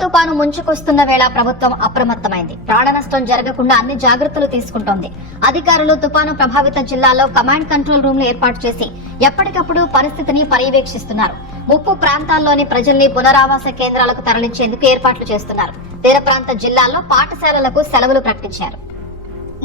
తుపాను ముంచుకొస్తున్న వేళ ప్రభుత్వం అప్రమత్తమైంది. ప్రాణ నష్టం జరగకుండా అన్ని జాగ్రత్తలు తీసుకుంటోంది. అధికారులు తుపాను ప్రభావిత జిల్లాల్లో కమాండ్ కంట్రోల్ రూమ్లు ఏర్పాటు చేసి ఎప్పటికప్పుడు పరిస్థితిని పర్యవేక్షిస్తున్నారు. ముప్పు ప్రాంతాల్లోని ప్రజల్ని పునరావాస కేంద్రాలకు తరలించేందుకు ఏర్పాట్లు చేస్తున్నారు. తీర ప్రాంత జిల్లాల్లో పాఠశాలలకు సెలవులు ప్రకటించారు.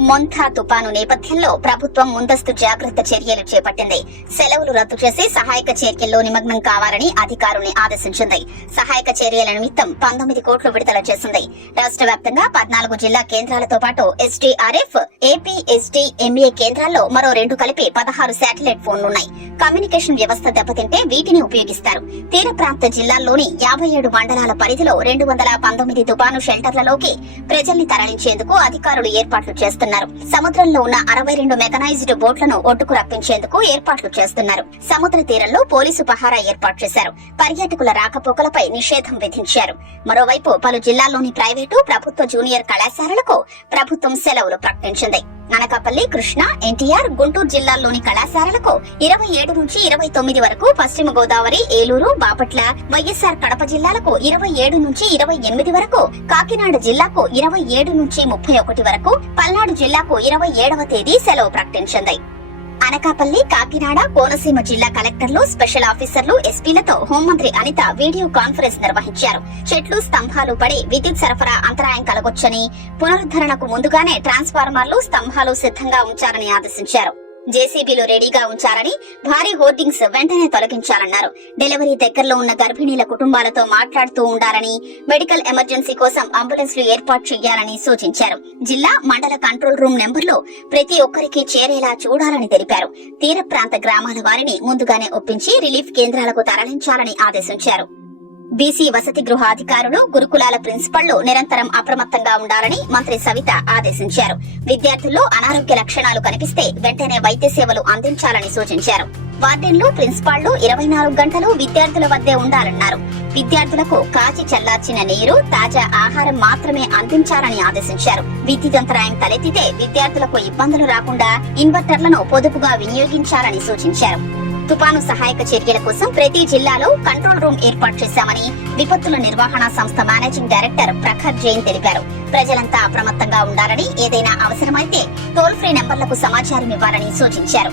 మొంథా తుపాను నేపథ్యంలో ప్రభుత్వం ముందస్తు జాగ్రత్త చర్యలు చేపట్టింది. సెలవులు రద్దు చేసి సహాయక చర్యల్లో నిమగ్నం కావాలని అధికారుల్ని ఆదేశించింది. సహాయక చర్యల నిమిత్తం 19 కోట్లు విడుదల చేసింది. రాష్ట్ర వ్యాప్తంగా 14 జిల్లా కేంద్రాలతో పాటు ఎస్డీఆర్ఎఫ్, ఏపీఎస్డీఎంఏ కేంద్రాల్లో మరో 2 కలిపి 16 శాటిలైట్ ఫోన్లున్నాయి. కమ్యూనికేషన్ వ్యవస్థ దెబ్బతింటే వీటిని ఉపయోగిస్తారు. తీర ప్రాంత జిల్లాల్లోని 57 మండలాల పరిధిలో 219 తుపాను షెల్టర్లలోకి ప్రజల్ని తరలించేందుకు అధికారులు ఏర్పాట్లు చేస్తున్నారు. సముద్రంలో ఉన్న 62 మెకనైజ్డ్ బోట్లను ఒడ్డుకు రప్పించేందుకు ఏర్పాట్లు చేస్తున్నారు. సముద్ర తీరంలో పోలీసు పహారా ఏర్పాటు చేశారు. పర్యాటకుల రాకపోకలపై నిషేధం విధించారు. మరోవైపు పలు జిల్లాల్లోని ప్రైవేటు, ప్రభుత్వ జూనియర్ కళాశాలలకు ప్రభుత్వం సెలవులు ప్రకటించింది. అనకాపల్లి, కృష్ణా, ఎన్టీఆర్, గుంటూరు జిల్లాల్లోని కళాశాలలకు 27 నుంచి 29 వరకు, పశ్చిమ గోదావరి, ఏలూరు, బాపట్ల, వైఎస్ఆర్ కడప జిల్లాలకు 27 నుంచి 28 వరకు, కాకినాడ జిల్లాకు 27 నుంచి 31 వరకు, పల్నాడు జిల్లాకు 27వ తేదీ సెలవు ప్రకటించింది. అనకాపల్లి, కాకినాడ, కోనసీమ జిల్లా కలెక్టర్లు, స్పెషల్ ఆఫీసర్లు, ఎస్పీలతో హోంమంత్రి అనిత వీడియో కాన్ఫరెన్స్ నిర్వహించారు. చెట్లు, స్తంభాలు పడి విద్యుత్ సరఫరా అంతరాయం కలగొచ్చని, పునరుద్ధరణకు ముందుగానే ట్రాన్స్ఫార్మర్లు, స్తంభాలు సిద్ధంగా ఉంచారని ఆదేశించారు. జేసీబీలు రెడీగా ఉంచారని, భారీ హోర్డింగ్స్ వెంటనే తొలగించాలన్నారు. డెలివరీ దగ్గరలో ఉన్న గర్భిణీల కుటుంబాలతో మాట్లాడుతూ ఉండాలని, మెడికల్ ఎమర్జెన్సీ కోసం అంబులెన్స్లు ఏర్పాటు చేయాలని సూచించారు. జిల్లా, మండల కంట్రోల్ రూమ్ నెంబర్లు ప్రతి ఒక్కరికి చేరేలా చూడాలని తెలిపారు. తీర ప్రాంత గ్రామాల వారిని ముందుగానే ఒప్పించి రిలీఫ్ కేంద్రాలకు తరలించాలని ఆదేశించారు. బీసీ వసతి గృహ అధికారులు, గురుకులాల ప్రిన్సిపళ్లు నిరంతరం అప్రమత్తంగా ఉండాలని మంత్రి సవిత ఆదేశించారు. విద్యార్థుల్లో అనారోగ్య లక్షణాలు కనిపిస్తే వెంటనే వైద్య సేవలు అందించాలని సూచించారు. వార్డెన్లు, ప్రిన్సిపాళ్లు 24 గంటలు విద్యార్థుల వద్దే ఉండాలన్నారు. విద్యార్థులకు కాచి చల్లార్చిన నీరు, తాజా ఆహారం మాత్రమే అందించాలని ఆదేశించారు. విద్యుదంతరాయం తలెత్తితే విద్యార్థులకు ఇబ్బందులు రాకుండా ఇన్వర్టర్లను పొదుపుగా వినియోగించాలని సూచించారు. తుపాను సహాయక చర్యల కోసం ప్రతి జిల్లాలో కంట్రోల్ రూమ్ ఏర్పాటు చేశామని విపత్తుల నిర్వహణ సంస్థ మేనేజింగ్ డైరెక్టర్ ప్రఖర్ జైన్ తెలిపారు. ప్రజలంతా అప్రమత్తంగా ఉండాలని, ఏదైనా అవసరమైతే టోల్ ఫ్రీ నెంబర్లకు సమాచారం ఇవ్వాలని సూచించారు.